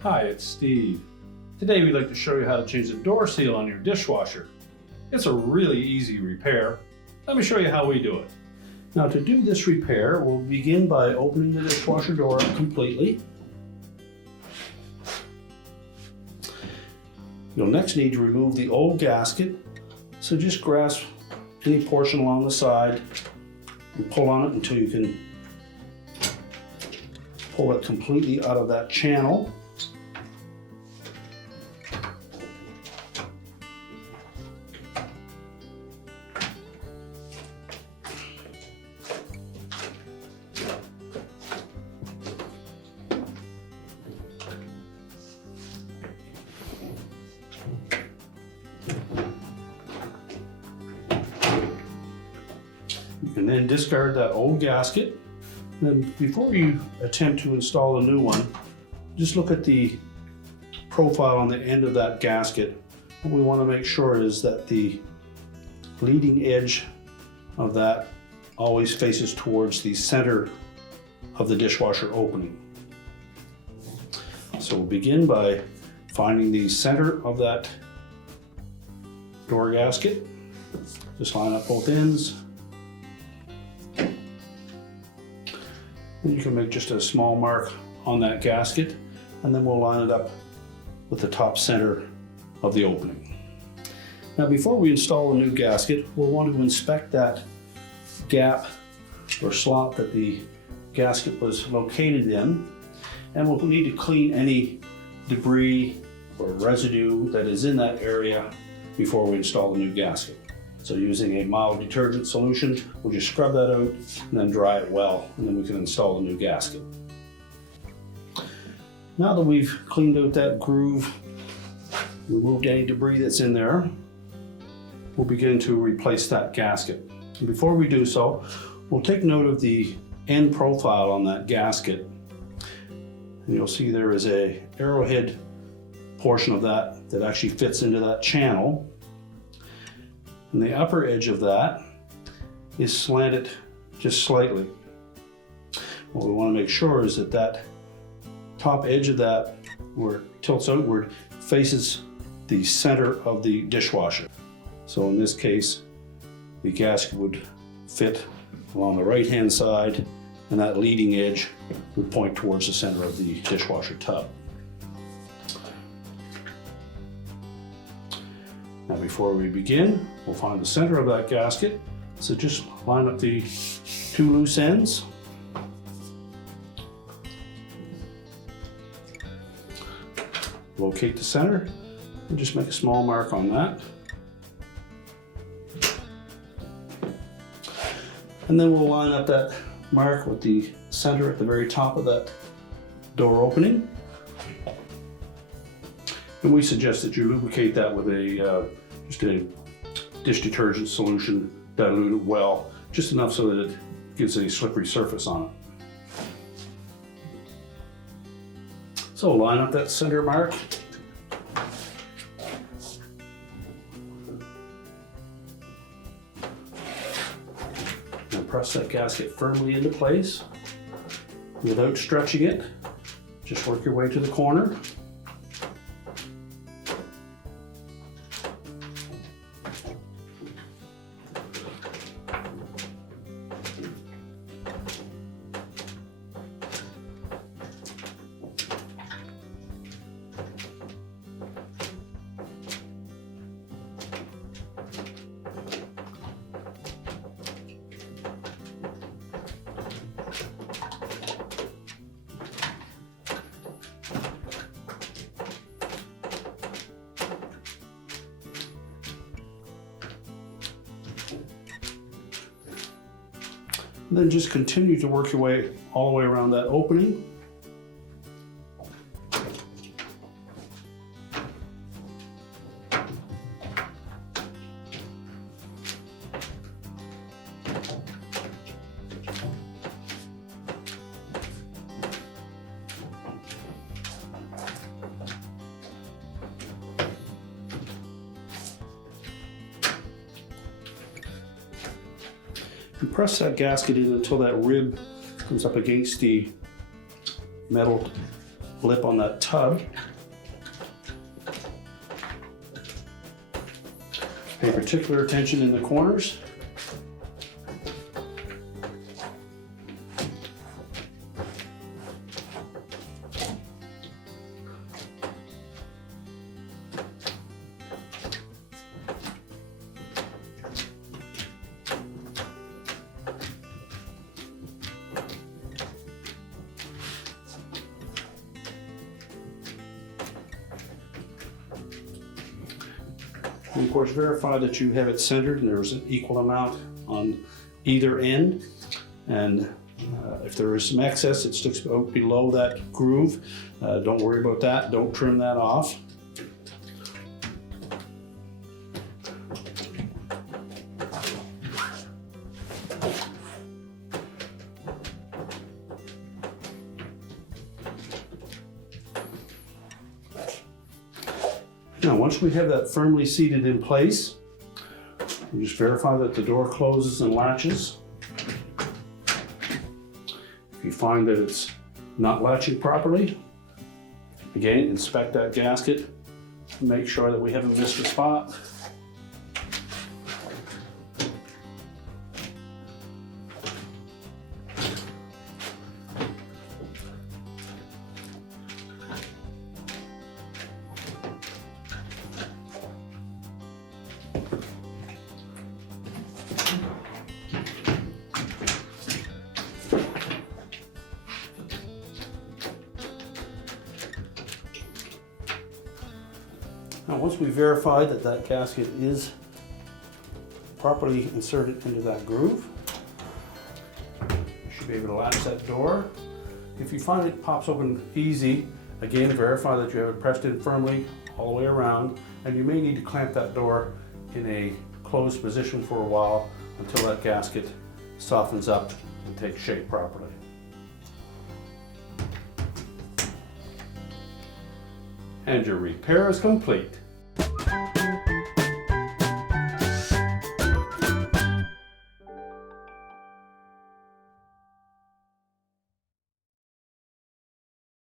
Hi, it's Steve. Today we'd like to show you how to change the door seal on your dishwasher. It's a really easy repair. Let me show you how we do it. Now to do this repair, we'll begin by opening the dishwasher door up completely. You'll next need to remove the old gasket. So just grasp any portion along the side and pull on it until you can pull it completely out of that channel. You can then discard that old gasket. And then before you attempt to install a new one, just look at the profile on the end of that gasket. What we want to make sure is that the leading edge of that always faces towards the center of the dishwasher opening. So we'll begin by finding the center of that door gasket. Just line up both ends. And you can make just a small mark on that gasket, and then we'll line it up with the top center of the opening. Now before we install a new gasket, we'll want to inspect that gap or slot that the gasket was located in, and we'll need to clean any debris or residue that is in that area before we install the new gasket. So using a mild detergent solution, we'll just scrub that out and then dry it well, and then we can install the new gasket. Now that we've cleaned out that groove, removed any debris that's in there, we'll begin to replace that gasket. And before we do so, we'll take note of the end profile on that gasket. And you'll see there is a arrowhead portion of that that actually fits into that channel. And the upper edge of that is slanted just slightly. What we want to make sure is that that top edge of that, where it tilts outward, faces the center of the dishwasher. So in this case, the gasket would fit along the right-hand side, and that leading edge would point towards the center of the dishwasher tub. Now before we begin, we'll find the center of that gasket. So just line up the two loose ends. Locate the center and just make a small mark on that. And then we'll line up that mark with the center at the very top of that door opening. And we suggest that you lubricate that with just a dish detergent solution, dilute it well, just enough so that it gives a slippery surface on it. So line up that center mark. And press that gasket firmly into place without stretching it. Just work your way to the corner. And then just continue to work your way all the way around that opening. and press that gasket in until that rib comes up against the metal lip on that tub. Pay particular attention in the corners. And of course, verify that you have it centered and there's an equal amount on either end. And if there is some excess, it sticks out below that groove. Don't worry about that. Don't trim that off. Now, once we have that firmly seated in place, we just verify that the door closes and latches. If you find that it's not latching properly, again, inspect that gasket and make sure that we haven't missed a spot. Now, once we verify that that gasket is properly inserted into that groove, you should be able to latch that door. If you find it pops open easy, again, verify that you have it pressed in firmly all the way around, and you may need to clamp that door in a closed position for a while until that gasket softens up and takes shape properly. And your repair is complete.